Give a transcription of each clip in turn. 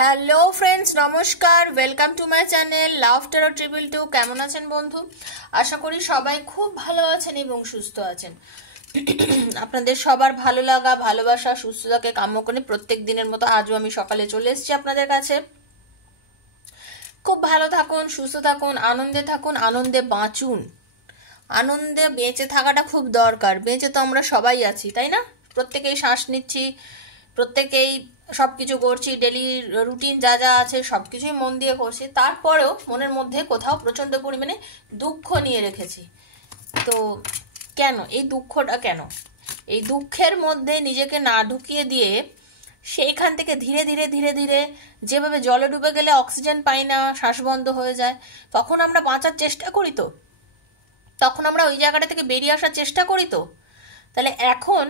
Hello friends, নমস্কার। Welcome to my channel love terror 222। কেমন আছেন বন্ধু? আশা করি সবাই খুব ভালো আছেন এবং সুস্থ আছেন। আপনাদের সবার ভালো লাগা, ভালোবাসা, সুস্থতাকে কাম্য করে প্রত্যেক দিনের মতো আজও আমি সকালে চলে এসেছি আপনাদের কাছে। খুব ভালো থাকুন, সুস্থ থাকুন, আনন্দে থাকুন, আনন্দে বাঁচুন। আনন্দে বেঁচে থাকাটা খুব দরকার। বেঁচে তো আমরা সবাই আছি, তাই না? প্রত্যেকেই শ্বাস নিচ্ছি, প্রত্যেকেই সব কিছু করছি, ডেলি রুটিন যা যা আছে সব কিছুই মন দিয়ে করছি। তারপরেও মনের মধ্যে কোথাও প্রচণ্ড পরিমাণে দুঃখ নিয়ে রেখেছি। তো কেন এই দুঃখটা? কেন এই দুঃখের মধ্যে নিজেকে না ঢুকিয়ে দিয়ে সেইখান থেকে ধীরে ধীরে ধীরে ধীরে যেভাবে জলে ডুবে গেলে অক্সিজেন পাই না, শ্বাস বন্ধ হয়ে যায়, তখন আমরা বাঁচার চেষ্টা করি, তো তখন আমরা ওই জায়গাটা থেকে বেরিয়ে আসার চেষ্টা করি। তো তাহলে এখন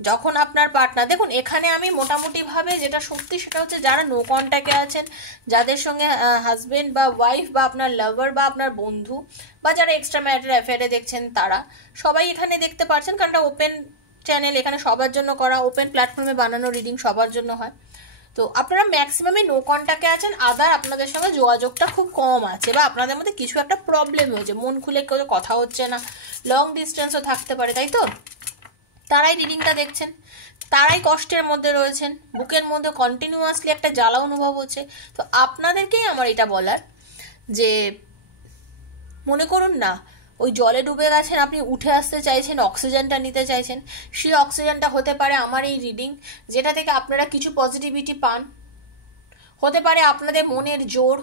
যখন আপনার পার্টনার, দেখুন এখানে আমি মোটামুটিভাবে যেটা সত্যি সেটা হচ্ছে, যারা নো কন্ট্যাক্টে আছেন, যাদের সঙ্গে হাজবেন্ড বা ওয়াইফ বা আপনার লাভার বা আপনার বন্ধু বা যারা এক্সট্রা ম্যারিটাল অ্যাফেয়ারে দেখছেন, তারা সবাই এখানে দেখতে পাচ্ছেন, কারণ এটা ওপেন চ্যানেল, এখানে সবার জন্য করা, ওপেন প্ল্যাটফর্মে বানানো রিডিং সবার জন্য হয়। তো আপনারা ম্যাক্সিমামই নো কন্ট্যাক্টে আছেন, আদার আপনাদের সঙ্গে যোগাযোগটা খুব কম আছে, বা আপনাদের মধ্যে কিছু একটা প্রবলেম হয়েছে, মন খুলে কেউ কথা হচ্ছে না, লং ডিস্টেন্সও থাকতে পারে, তাই তো? তারাই রিডিংটা দেখছেন, তারাই কষ্টের মধ্যে রয়েছেন, বুকের মধ্যে কন্টিনিউয়াসলি একটা জ্বালা অনুভব হচ্ছে। তো আপনাদেরকেই আমার এটা বলার যে, মনে করুন না ওই জলে ডুবে গেছেন, আপনি উঠে আসতে চাইছেন, অক্সিজেনটা নিতে চাইছেন। সেই অক্সিজেনটা হতে পারে আমার এই রিডিং, যেটা থেকে আপনারা কিছু পজিটিভিটি পান। হতে পারে আপনাদের মনের জোর,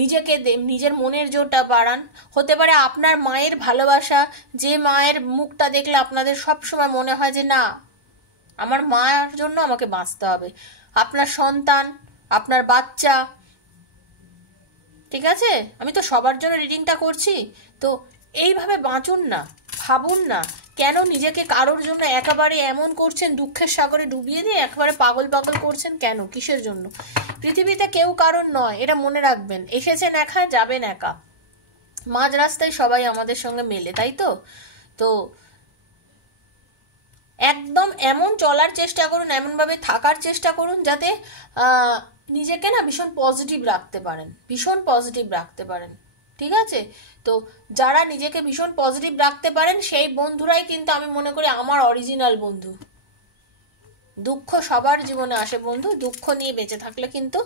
নিজেকে নিজের মনের জোরটা বাড়ান। হতে পারে আপনার মায়ের ভালোবাসা, যে মায়ের মুখটা দেখলে আপনাদের সব সময় মনে হয় যে না, আমার মার জন্য আমাকে বাঁচতে হবে। আপনার সন্তান, আপনার বাচ্চা, ঠিক আছে? আমি তো সবার জন্য রিডিংটা করছি। তো এইভাবে বাঁচুন না, ভাবুন না কেন নিজেকে কারোর জন্য একেবারে এমন করছেন, দুঃখের সাগরে ডুবিয়ে দিয়ে একেবারে পাগল পাগল করছেন কেন, কিসের জন্য? পৃথিবীতে কেউ কারণ নয়, এটা মনে রাখবেন। এসেছেন একা, যাবেন একা, মাঝ রাস্তায় সবাই আমাদের সঙ্গে মেলে, তাই তো? তো একদম এমন চলার চেষ্টা করুন, এমনভাবে থাকার চেষ্টা করুন যাতে নিজেকে না ভীষণ পজিটিভ রাখতে পারেন, ভীষণ পজিটিভ রাখতে পারেন, ঠিক আছে? তো যারা নিজেকে ভীষণ পজিটিভ রাখতে পারেন সেই বন্ধুরাই কিন্তু আমি মনে করি আমার অরিজিনাল বন্ধু। দুঃখ সবার জীবনে আসে বন্ধু, দুঃখ নিয়ে বেঁচে থাকলে কিন্তু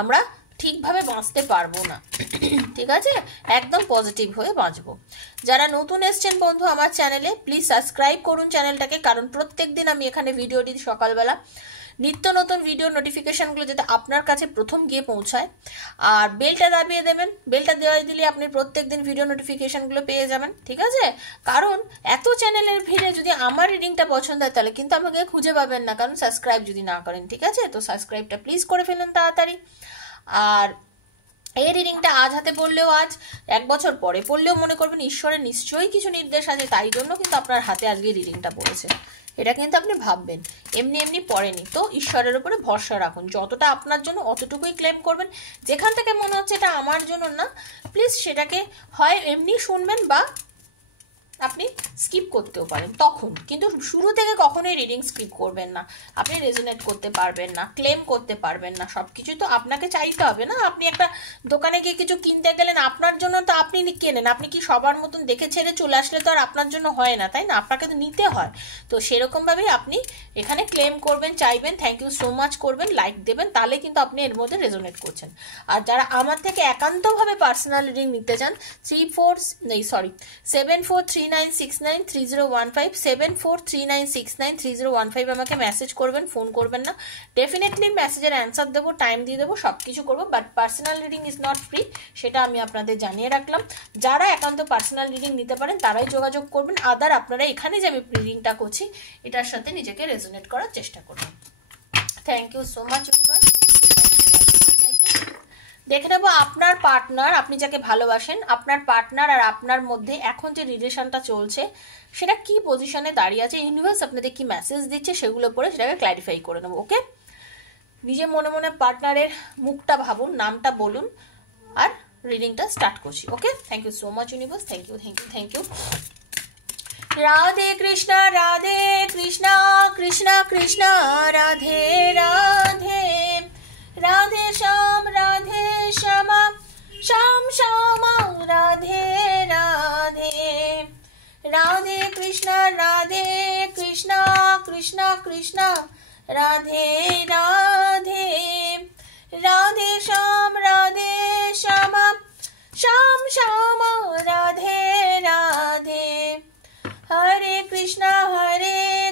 আমরা ঠিকভাবে বাঁচতে পারবো না, ঠিক আছে? একদম পজিটিভ হয়ে বাঁচবো। যারা নতুন এসছেন বন্ধু আমার চ্যানেলে, প্লিজ সাবস্ক্রাইব করুন চ্যানেলটাকে, কারণ প্রত্যেক দিন আমি এখানে ভিডিও দিই সকালবেলা। নিত্য নতুন ভিডিও নোটিফিকেশনগুলো যাতে আপনার কাছে প্রথম গিয়ে পৌঁছায়। আর বেলটা দাবিয়ে দেবেন, বেলটা দেওয়া দিলে আপনি প্রত্যেক দিন ভিডিও নোটিফিকেশনগুলো পেয়ে যাবেন, ঠিক আছে? কারণ এত চ্যানেলের ভিড়ে যদি আমার রিডিংটা পছন্দ হয় তাহলে কিন্তু আমাকে খুঁজে পাবেন না, কারণ সাবস্ক্রাইব যদি না করেন, ঠিক আছে? তো সাবস্ক্রাইবটা প্লিজ করে ফেলুন তাড়াতাড়ি। আর এই রিডিংটা আজ হাতে পড়লেও, আজ 1 বছর পরে পড়লেও মনে করবেন ঈশ্বরের নিশ্চয়ই কিছু নির্দেশ আছে, তাই জন্য কিন্তু আপনার হাতে আজকে রিডিংটা পড়েছে, এটা কিন্তু আপনি ভাববেন। এমনি এমনি পড়েনি। তো ঈশ্বরের উপরে ভরসা রাখুন, যতটা আপনার জন্য অতটুকুই ক্লেম করবেন। যেখান থেকে মনে হচ্ছে এটা আমার জন্য না, প্লিজ সেটাকে হয় এমনি শুনবেন বা আপনি স্কিপ করতেও পারেন তখন, কিন্তু শুরু থেকে কখনোই রিডিং স্কিপ করবেন না। আপনি রেজোনেট করতে পারবেন না, ক্লেম করতে পারবেন না, সব কিছু তো আপনাকে চাইতে হবে না। আপনি একটা দোকানে গিয়ে কিছু কিনতে গেলেন, আপনার জন্য তো আপনি কেনেন, আপনি কি সবার মতন দেখে ছেড়ে চলে আসলে তো আর আপনার জন্য হয় না, তাই না? আপনাকে তো নিতে হয়। তো সেরকমভাবেই আপনি এখানে ক্লেম করবেন, চাইবেন, থ্যাংক ইউ সো মাচ করবেন, লাইক দেবেন, তাহলে কিন্তু আপনি এর মধ্যে রেজোনেট করছেন। আর যারা আমার থেকে একান্তভাবে পার্সোনাল রিডিং নিতে চান, 7439693015 7439693015 আমাকে মেসেজ করবেন, ফোন করবেন না। ডেফিনেটলি মেসেজের অ্যান্সার দেবো, টাইম দিয়ে দেবো, সব কিছু করবো, but personal reading is not free, সেটা আমি আপনাদের জানিয়ে রাখলাম। যারা একান্ত পার্সোনাল রিডিং নিতে পারেন তারাই যোগাযোগ করবেন, আদার আপনারা এখানে যে আমি রিডিংটা করছি এটার সাথে নিজেকে রেজোনেট করার চেষ্টা করবেন। Thank you so much. দেখে নেবো আপনার পার্টনার, আপনি যাকে ভালোবাসেন, আপনার পার্টনার আর আপনার মধ্যে এখন যে রিলেশনটা চলছে সেটা কি পজিশনে দাঁড়িয়ে আছে, ইউনিভার্স আপনাদের কি মেসেজ দিচ্ছে সেগুলো পরে সেটাকে ক্ল্যারিফাই করে নেবো। ওকে, নিজে মনে মনে পার্টনারের মুখটা ভাবুন, নামটা বলুন, আর রিডিংটা স্টার্ট করছি। Okay, thank you so much universe, thank you thank you thank you. Radhe Krishna Krishna Krishna Radhe Radhe, Radhe Shyam Krishna Krishna Krishna Radhe Radhe Radhe Shyam Shyam Shyam Radhe Radhe Hare Krishna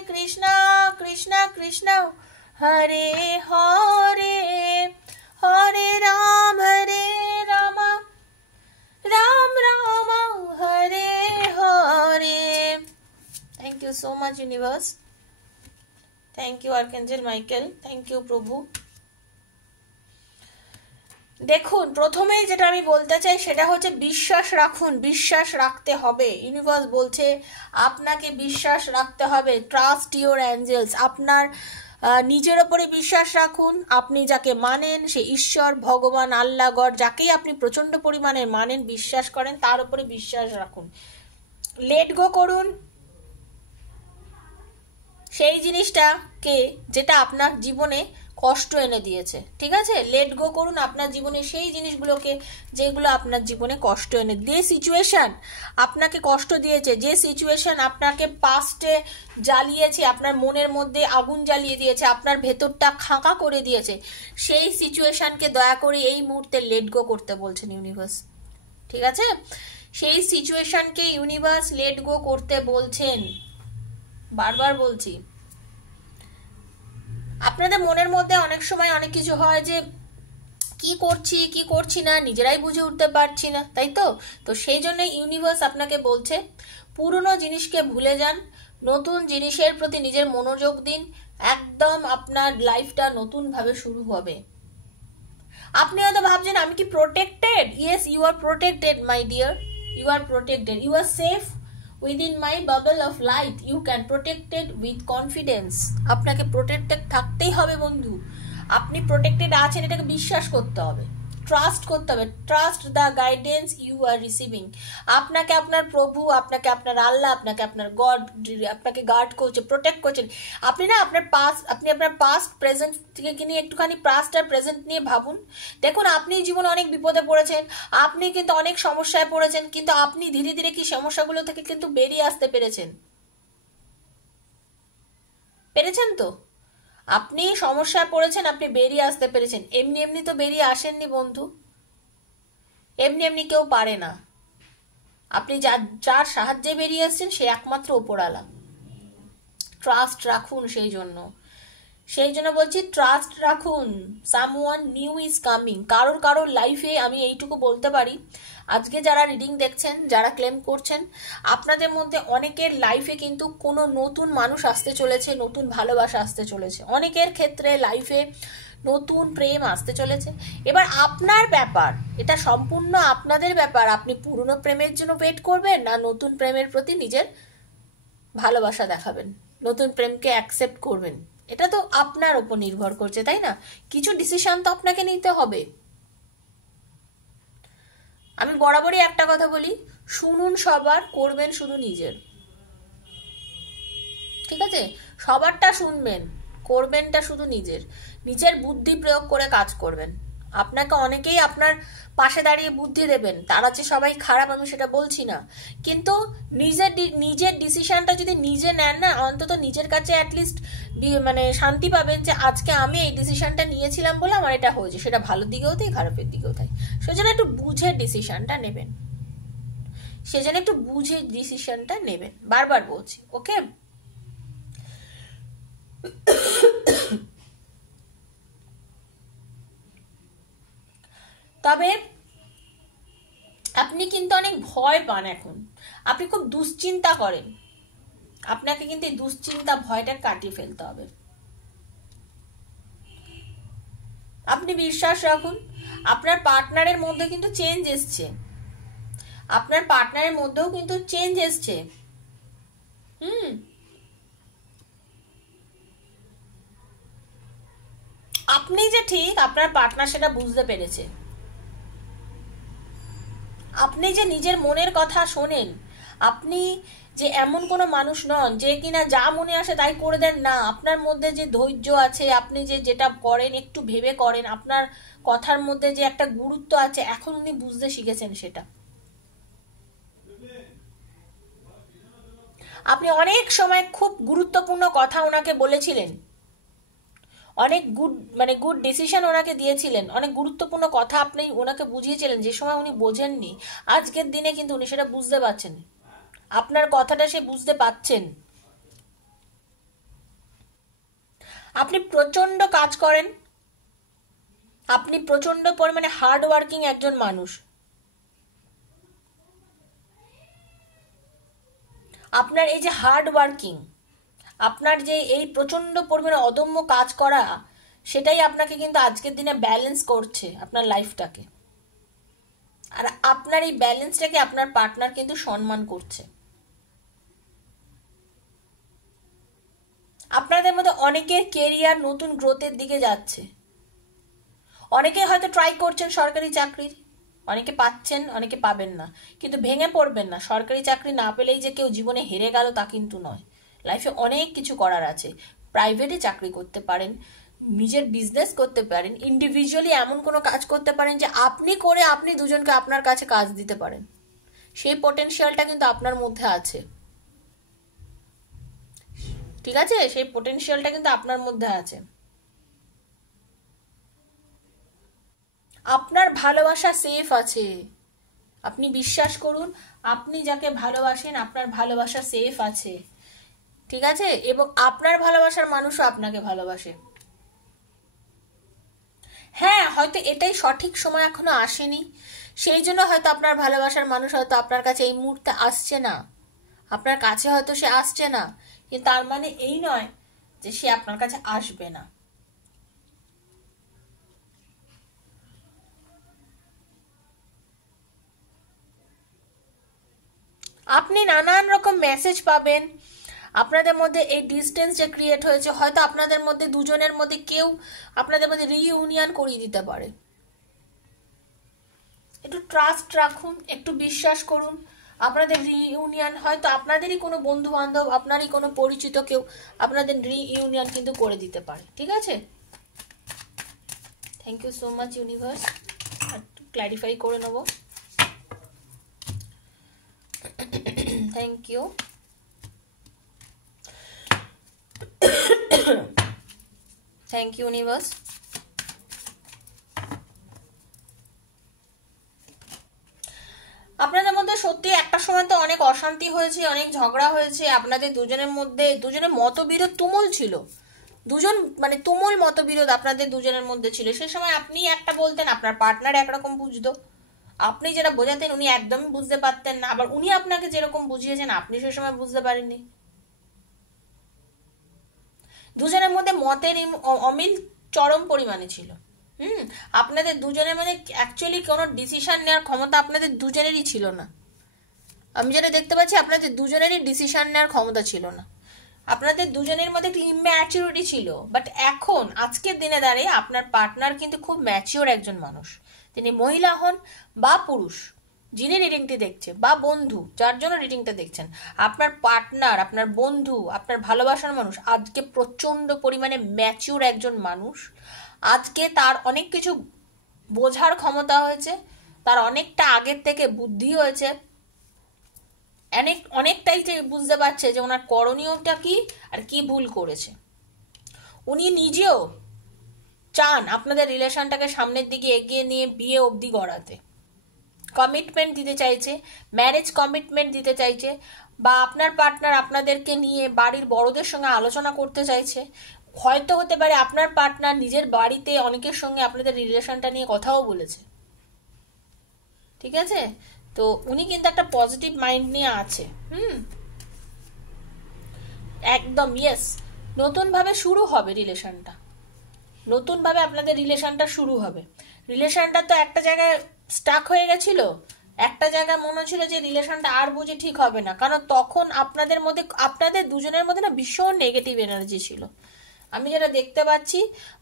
Krishna Krishna Hare Hare Hare Ram Ram Ram Hare Hare. Thank you so much universe, thank you archangel Michael, thank you प्रभु। দেখুন প্রথমেই যেটা আমি বলতে চাই সেটা হচ্ছে বিশ্বাস রাখুন, বিশ্বাস রাখতে হবে। ইউনিভার্স বলছে আপনাকে বিশ্বাস রাখতে হবে। Trust your angels. আপনার নিজের ওপরে বিশ্বাস রাখুন। আপনি যাকে মানেন, সে ঈশ্বর, ভগবান, আল্লাহ, গড, যাকেই আপনি প্রচণ্ড পরিমাণে মানেন, বিশ্বাস করেন, তার উপরে বিশ্বাস রাখুন। লেট গো করুন সেই জিনিসটাকে যেটা আপনার জীবনে কষ্ট এনে দিয়েছে, ঠিক আছে? লেট গো করুন আপনার জীবনে সেই জিনিসগুলোকে যেগুলো আপনার জীবনে কষ্ট এনে যে সিচুয়েশন আপনাকে কষ্ট দিয়েছে, যে সিচুয়েশন আপনাকে পাস্টে জ্বালিয়েছে, আপনার মনের মধ্যে আগুন জ্বালিয়ে দিয়েছে, আপনার ভেতরটা খাঁকা করে দিয়েছে, সেই সিচুয়েশনকে দয়া করে এই মুহূর্তে লেট গো করতে বলছেন ইউনিভার্স, ঠিক আছে? সেই সিচুয়েশনকে ইউনিভার্স লেট গো করতে বলছেন। বারবার বলছি, আপনাদের মনের মধ্যে অনেক সময় অনেক কিছু হয় যে কি করছি না নিজেরাই বুঝে উঠতে পারছি না, তাই তো? তো সেই জন্য ইউনিভার্স আপনাকে বলছে পুরনো জিনিসকে ভুলে যান, নতুন জিনিসের প্রতি নিজের মনোযোগ দিন, একদম আপনার লাইফটা নতুনভাবে শুরু হবে। আপনি হয়তো ভাবছেন আমি কি protected? Yes, you are protected my dear, you are protected, you are safe within my bubble of light. You can protected with confidence. আপনাকে প্রোটেক্টেড থাকতেই হবে বন্ধু। আপনি প্রোটেক্টেড আছেন এটাকে বিশ্বাস করতে হবে, ট্রাস্ট করতে হবে। Trust the guidance you are receiving. আপনাকে আপনার প্রভু, আপনাকে আপনার আল্লাহ, আপনাকে আপনার গড আপনাকে গার্ড করছে, প্রোটেক্ট করছেন। আপনি না আপনার পাস্ট প্রেজেন্ট থেকে নিয়ে একটুখানি পাস্ট আর প্রেজেন্ট নিয়ে ভাবুন। দেখুন আপনি জীবনে অনেক বিপদে পড়েছেন, আপনি কিন্তু অনেক সমস্যায় পড়েছেন, কিন্তু আপনি ধীরে ধীরে কি সমস্যাগুলো থেকে কিন্তু বেরিয়ে আসতে পেরেছেন তো? আপনি সমস্যায় পড়েছেন, আপনি বেরিয়ে আসতে পেরেছেন। এমনি এমনি তো বেরিয়ে আসেননি বন্ধু, এমনি এমনি কেউ পারে না। আপনি যার সাহায্যে বেরিয়ে আসছেন সে একমাত্র ওপরওয়ালা। ট্রাস্ট রাখুন, সেই জন্য বলছি ট্রাস্ট রাখুন। Someone new is coming. কারোর লাইফে আমি এইটুকু বলতে পারি, আজকে যারা রিডিং দেখছেন, যারা ক্লেম করছেন, আপনাদের মধ্যে অনেকের লাইফে কিন্তু কোনো নতুন মানুষ আসতে চলেছে, নতুন ভালোবাসা আসতে চলেছে। অনেকের ক্ষেত্রে লাইফে নতুন প্রেম আসতে চলেছে। এবার আপনার ব্যাপার, এটা সম্পূর্ণ আপনাদের ব্যাপার। আপনি পুরনো প্রেমের জন্য ওয়েট করবেন না নতুন প্রেমের প্রতি নিজের ভালোবাসা দেখাবেন, নতুন প্রেমকে অ্যাকসেপ্ট করবেন। এটা তো আপনার উপর নির্ভর করছে, তাই না? কিছু ডিসিশন তো আপনাকে নিতে হবে। আমি বরাবরই একটা কথা বলি, শুনুন সবার, করবেন শুধু নিজের, ঠিক আছে? সবারটা শুনবেন, করবেনটা শুধু নিজের বুদ্ধি প্রয়োগ করে কাজ করবেন। আপনাকে অনেকেই আপনার পাশে দাঁড়িয়ে বুদ্ধি দেবেন, তারা যে সবাই খারাপ আমি সেটা বলছি না, কিন্তু নিজের ডিসিশনটা যদি নিজে নেন না, অন্তত নিজের কাছে অ্যাটলিস্ট মানে শান্তি পাবেন যে আজকে আমি এই ডিসিশনটা নিয়েছিলাম বলে আমার এটা হয়েছে। সেটা ভালোর দিকেও তাই, খারাপের দিকেও তাই। সেজন্য একটু বুঝে ডিসিশনটা নেবেন, বারবার বলছি, ওকে? তবে আপনি কিন্তু অনেক ভয় পান এখন, আপনি খুব দুশ্চিন্তা করেন। আপনাকে কিন্তু এই দুশ্চিন্তা, ভয়টা কাটিয়ে ফেলতে হবে। আপনি বিশ্বাস রাখুন, আপনার পার্টনারের মধ্যে কিন্তু চেঞ্জ এসছে, আপনার পার্টনারের মধ্যেও কিন্তু চেঞ্জ এসছে। আপনি যে ঠিক, আপনার পার্টনার সেটা বুঝতে পেরেছে। আপনি যে নিজের মনের কথা শোনেন, আপনি যে এমন কোনো মানুষ নন যে কিনা যা মনে আসে তাই করে দেন না। আপনার মধ্যে যে ধৈর্য আছে, আপনি যেটা করেন একটু ভেবে করেন, আপনার কথার মধ্যে যে একটা গুরুত্ব আছে, এখন উনি বুঝতে শিখেছেন সেটা। আপনি অনেক সময় খুব গুরুত্বপূর্ণ কথা ওনাকে বলেছিলেন, অনেক গুড ডিসিশন ওনাকে দিয়েছিলেন, অনেক গুরুত্বপূর্ণ কথা আপনি ওনাকে বুঝিয়েছিলেন, যে সময় উনি বোঝেননি। আজকের দিনে কিন্তু উনি সেটা বুঝতে পারছেন, আপনার কথাটা সে বুঝতে পাচ্ছেন। আপনি প্রচন্ড কাজ করেন, আপনি প্রচন্ড পরিমাণে হার্ড ওয়ার্কিং একজন মানুষ। আপনার এই যে হার্ড ওয়ার্কিং, আপনার যে এই প্রচন্ড পরিমাণে অদম্য কাজ করা, সেটাই আপনাকে কিন্তু আজকের দিনে ব্যালেন্স করছে আপনার লাইফটাকে। আর আপনার এই ব্যালেন্সটাকে আপনার পার্টনার কিন্তু সম্মান করছে। আপনাদের মধ্যে অনেকের কেরিয়ার নতুন গ্রোথের দিকে যাচ্ছে। অনেকে হয়তো ট্রাই করছেন সরকারি চাকরির, অনেকে পাচ্ছেন, অনেকে পাবেন না, কিন্তু ভেঙে পড়বেন না। সরকারি চাকরি না পেলেই যে কেউ জীবনে হেরে গেল তা কিন্তু নয়। লাইফে অনেক কিছু করার আছে। প্রাইভেটে চাকরি করতে পারেন, নিজের বিজনেস করতে পারেন, ইন্ডিভিজুয়ালি এমন কোনো কাজ করতে পারেন যে আপনি করে আপনি দুজনকে আপনার কাছে কাজ দিতে পারেন। সেই পটেনশিয়ালটা কিন্তু আপনার মধ্যে আছে, ঠিক আছে? সেই পটেনশিয়ালটা কিন্তু আপনার মধ্যে আছে। আপনার ভালোবাসা সেফ আছে, আপনি বিশ্বাস করুন। আপনি যাকে ভালোবাসেন, আপনার ভালোবাসা সেফ আছে, ঠিক আছে? এবং আপনার ভালোবাসার মানুষও আপনাকে ভালোবাসে। হ্যাঁ, হয়তো এটাই সঠিক সময় এখনো আসেনি, সেই জন্য হয়তো আপনার ভালোবাসার মানুষ হয়তো আপনার কাছে এই মুহূর্তে আসছে না, আপনার কাছে হয়তো সে আসছে না, কিন্তু তার মানে এই নয় যে সে আপনার কাছে আসবে না। আপনি নানান রকম মেসেজ পাবেন। আপনাদের মধ্যে এই ডিস্টেন্স যে ক্রিয়েট হয়েছে, হয়তো আপনাদের মধ্যে দুজনের মধ্যে কেউ আপনাদের মধ্যে রিইউনিয়ন করিয়ে দিতে পারে। একটু ট্রাস্ট রাখুন, একটু বিশ্বাস করুন। আপনাদের রিইউনিয়ন হয়তো আপনাদেরই কোনো বন্ধু বান্ধব, আপনারই কোনো পরিচিত কেউ আপনাদের রিইউনিয়ন কিন্তু করে দিতে পারে, ঠিক আছে? Thank you so much universe. একটু ক্ল্যারিফাই করে নেব। Thank you. Thank you universe. আপনাদের মধ্যে সত্যি একটা সময় তো অনেক অশান্তি হয়েছে, অনেক ঝগড়া হয়েছে, আপনাদের দুজনের মধ্যে দুজনের মতবিরোধ তুমুল ছিল। তুমুল মতবিরোধ আপনাদের দুজনের মধ্যে ছিল। সেই সময় আপনি একটা বলতেন, আপনার পার্টনার একরকম বুঝতো। আপনি যেটা বোঝাতেন উনি একদমই বুঝতে পারতেন না, আবার উনি আপনাকে যেরকম বুঝিয়েছেন আপনি সেই সময় বুঝতে পারেননি। দুজনের মধ্যে মতের অমিল চরম পরিমাণে ছিল। আপনাদের দুজনের মধ্যে অ্যাকচুয়ালি কোনো ডিসিশন নেওয়ার ক্ষমতা আপনাদের দুজনেরই ছিল না। আমি যেটা দেখতে পাচ্ছি, আপনাদের দুজনেরই ডিসিশন নেওয়ার ক্ষমতা ছিল না। আপনাদের দুজনের মধ্যে একটা ইম্যাচিউরিটি ছিল। বাট এখন আজকের দিনে দাঁড়িয়ে আপনার পার্টনার কিন্তু খুব ম্যাচিওর একজন মানুষ। তিনি মহিলা হন বা পুরুষ, যিনি রিডিংটি দেখছে, বা বন্ধু যার জন্য রিডিংটা দেখছেন, আপনার পার্টনার, আপনার বন্ধু, আপনার ভালোবাসার মানুষ আজকে প্রচন্ড পরিমাণে ম্যাচিওর একজন মানুষ। আজকে তার অনেক কিছু বোঝার ক্ষমতা হয়েছে, তার অনেকটা আগের থেকে বুদ্ধি হয়েছে, অনেকটাই যে বুঝতে পারছে যে ওনার করণীয়টা কি আর কি ভুল করেছে। উনি নিজেও চান আপনাদের রিলেশনটাকে সামনের দিকে এগিয়ে নিয়ে বিয়ে অবধি গড়াতে, কমিটমেন্ট দিতে চাইছে, ম্যারেজ কমিটমেন্ট দিতে চাইছে, বা আপনার পার্টনার আপনাদেরকে নিয়ে বাড়ির বড়দের সঙ্গে আলোচনা করতে চাইছে। হয়তো হতে পারে আপনার পার্টনার নিজের বাড়িতে অনেকের সঙ্গে আপনাদের রিলেশনটা নিয়ে কথাও বলেছে, ঠিক আছে? তো উনি কিন্তু একটা পজিটিভ মাইন্ড নিয়ে আছে। একদম ইয়েস। নতুনভাবে শুরু হবে রিলেশনটা, নতুনভাবে আপনাদের রিলেশনটা শুরু হবে। রিলেশনটা তো একটা জায়গায় স্টাক হয়ে গেছিল, একটা জায়গায় মনে ছিল যে রিলেশনটা আর বুঝে ঠিক হবে না, কারণ তখন আপনাদের মধ্যে, আপনাদের দুজনের মধ্যে না ভীষণ নেগেটিভ এনার্জি ছিল। আমি যেটা দেখতে পাচ্ছি,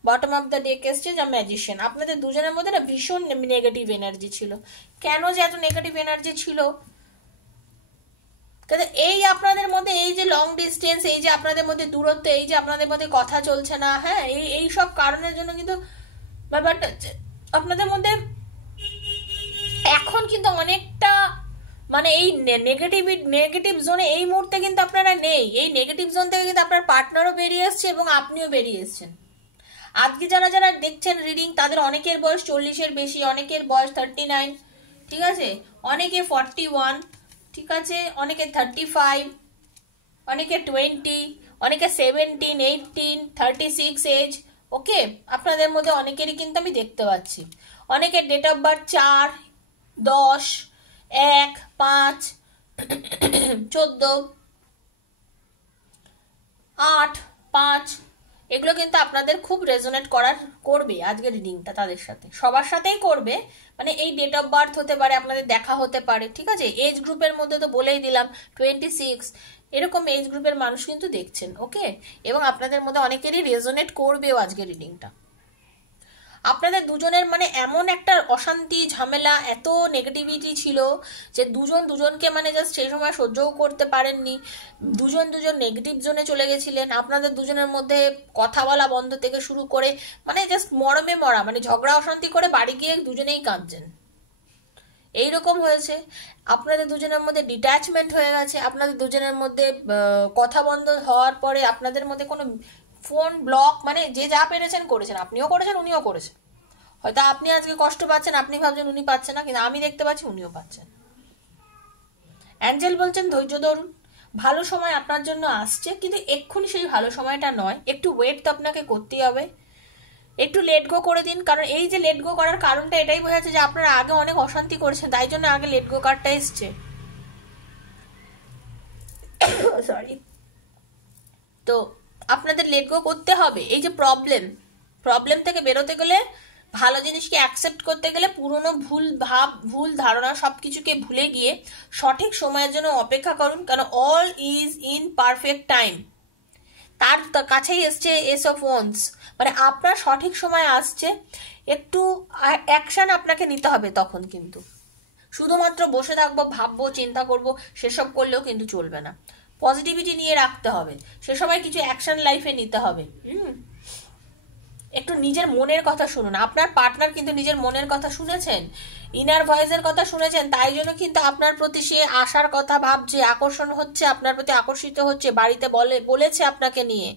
বটম অফ দ্য ডেক এসছে যা ম্যাজিশিয়ান, আপনাদের দুজনের মধ্যে না ভীষণ নেগেটিভ এনার্জি ছিল। কেন যে এত নেগেটিভ এনার্জি ছিল? এই আপনাদের মধ্যে এই যে লং ডিস্টেন্স, এই যে আপনাদের মধ্যে দূরত্ব, এই যে আপনাদের মধ্যে কথা চলছে না, হ্যাঁ, এই সব কারণের জন্য কিন্তু ব্যাপারটা আপনাদের মধ্যে এখন কিন্তু অনেকটা মানে এই নেগেটিভ জোনে এই মুহূর্তে কিন্তু আপনারা নেই। এই নেগেটিভ জোন থেকে কিন্তু আপনার পার্টনারও বেরিয়ে এসছে এবং আপনিও বেরিয়ে এসছেন। আজকে যারা যারা দেখছেন রিডিং, তাদের অনেকের বয়স 40-এর বেশি, অনেকের বয়স 39, ঠিক আছে, অনেকে 41, ঠিক আছে, অনেকে 35, অনেকে 20, অনেকে 17, 18, 36 এজ। ওকে, আপনাদের মধ্যে অনেকেরই কিন্তু আমি দেখতে পাচ্ছি। অনেকের ডেট অফ বার্থ 4, 10, 1, 5, 14, 8, 5, এগুলো কিন্তু আপনাদের খুব রেজোনেট করবে আজকের রিডিংটা। তাদের সাথে সবার সাথেই করবে, মানে এই ডেট অফ বার্থ হতে পারে, আপনাদের দেখা হতে পারে, ঠিক আছে। এজ গ্রুপের মধ্যে তো বলেই দিলাম 26, এরকম এজ গ্রুপের মানুষ কিন্তু দেখছেন। ওকে, এবং আপনাদের মধ্যে অনেকেরই রেজোনেট করবেও আজকের রিডিংটা। আপনাদের দুজনের মানে এমন একটা অশান্তি ঝামেলা, এত নেগেটিভিটি ছিল যে দুজন দুজনকে মানে জাস্ট সেই সময় সহ্যও করতে পারেননি, দুজন নেগেটিভ জোনে চলে গেছিলেন। আপনাদের দুজনের মধ্যে কথা বলা বন্ধ থেকে শুরু করে মানে জাস্ট মরমে মরা, মানে ঝগড়া অশান্তি করে বাড়ি গিয়ে দুজনেই কাঁদছেন, এইরকম হয়েছে। আপনাদের দুজনের মধ্যে ডিট্যাচমেন্ট হয়ে গেছে। আপনাদের দুজনের মধ্যে কথা বন্ধ হওয়ার পরে আপনাদের মধ্যে কোনো ফোন ব্লক, মানে যে যা পেরেছেন করেছেন, আপনিও করেছেন উনিও করেছেন। হয়তো আপনি আজকে কষ্ট পাচ্ছেন, আপনি ভাবছেন উনি পাচ্ছেন না, কিন্তু আমি দেখতে পাচ্ছি উনিও পাচ্ছেন। অ্যাঞ্জেল বলছেন ধৈর্য ধরুন, ভালো সময় আপনার জন্য আসছে, কিন্তু এক্ষুনি সেই ভালো সময়টা নয়, একটু ওয়েট তো আপনাকে করতেই হবে, একটু লেট গো করে দিন। কারণ এই যে লেট গো করার কারণটা এটাই বোঝাচ্ছে যে আপনারা আগে অনেক অশান্তি করেছেন, তাই জন্য আগে লেট গো কার্ডটা এসছে। সরি। তো আপনাদের লেট গো করতে হবে। এই যে প্রবলেম থেকে বেরোতে গেলে, ভালো জিনিসকে অ্যাকসেপ্ট করতে গেলে পুরনো ভুল ভাব, ভুল ধারণা সবকিছুকে ভুলে গিয়ে সঠিক সময়ের জন্য অপেক্ষা করুন। কারণ all is in perfect time. তার কাছেই এসছে এস অফ ওয়ান্স, মানে আপনার সঠিক সময় আসছে, একটু অ্যাকশন আপনাকে নিতে হবে। তখন কিন্তু শুধুমাত্র বসে থাকবো, ভাববো, চিন্তা করবো, সেসব করলেও কিন্তু চলবে না। পজিটিভিটি নিয়ে রাখতে হবে, সে সময় কিছু অ্যাকশন লাইফে নিতে হবে। একটু নিজের মনের কথা শুনুন। আপনার পার্টনার কিন্তু নিজের মনের কথা শুনেছেন, ইনার ভয়েসের কথা শুনেছেন, তাই জন্য কিন্তু আপনার প্রতি সে আসার কথা ভাবছে, আকর্ষণ হচ্ছে, আপনার প্রতি আকর্ষিত হচ্ছে, বাড়িতে বলেছে আপনাকে নিয়ে,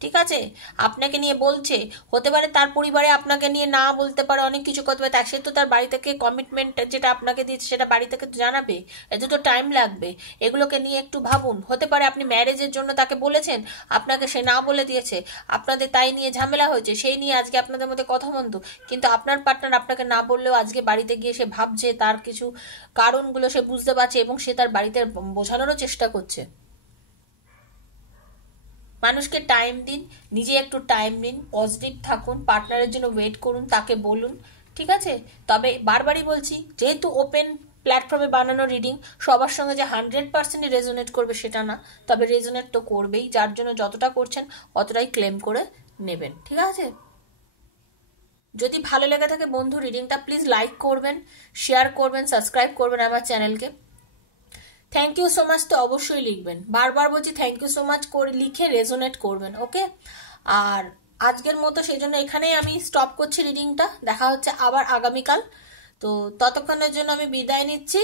ঠিক আছে, আপনাকে নিয়ে বলছে। হতে পারে তার পরিবারে আপনাকে নিয়ে না বলতে পারে, অনেক কিছু করতে পারে, তাই সে তো তার বাড়ি থেকে কমিটমেন্ট যেটা আপনাকে দিচ্ছে সেটা বাড়ি থেকে তো জানাবে, এতে তো টাইম লাগবে। এগুলোকে নিয়ে একটু ভাবুন। হতে পারে আপনি ম্যারেজের জন্য তাকে বলেছেন, আপনাকে সে না বলে দিয়েছে, আপনাদের তাই নিয়ে ঝামেলা হয়েছে, সেই নিয়ে আজকে আপনাদের মধ্যে কথা বন্ধ। কিন্তু আপনার পার্টনার আপনাকে না বললেও আজকে বাড়িতে গিয়ে সে ভাবছে, তার কিছু কারণগুলো সে বুঝতে পারছে এবং সে তার বাড়িতে বোঝানোরও চেষ্টা করছে। মানুষকে টাইম দিন, নিজে একটু টাইম নিন, পজিটিভ থাকুন, পার্টনারের জন্য ওয়েট করুন, তাকে বলুন, ঠিক আছে। তবে বারবারই বলছি, যেহেতু ওপেন প্ল্যাটফর্মে বানানো রিডিং, সবার সঙ্গে যে 100% রেজোনেট করবে সেটা না, তবে রেজোনেট তো করবেই। যার জন্য যতটা করছেন অতটাই ক্লেম করে নেবেন, ঠিক আছে। যদি ভালো লেগে থাকে বন্ধু রিডিংটা, প্লিজ লাইক করবেন, শেয়ার করবেন, সাবস্ক্রাইব করবেন আমার চ্যানেলকে। থ্যাংক ইউ সো মাচ তো অবশ্যই লিখবেন, বারবার বলছি থ্যাংক ইউ সো মাচ করে লিখে রেজোনেট করবেন। ওকে, আর আজকের মতো সেই জন্য এখানেই আমি স্টপ করছি রিডিংটা। দেখা হচ্ছে আবার আগামীকাল। তো ততক্ষণের জন্য আমি বিদায় নিচ্ছি।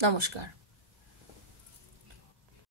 নমস্কার।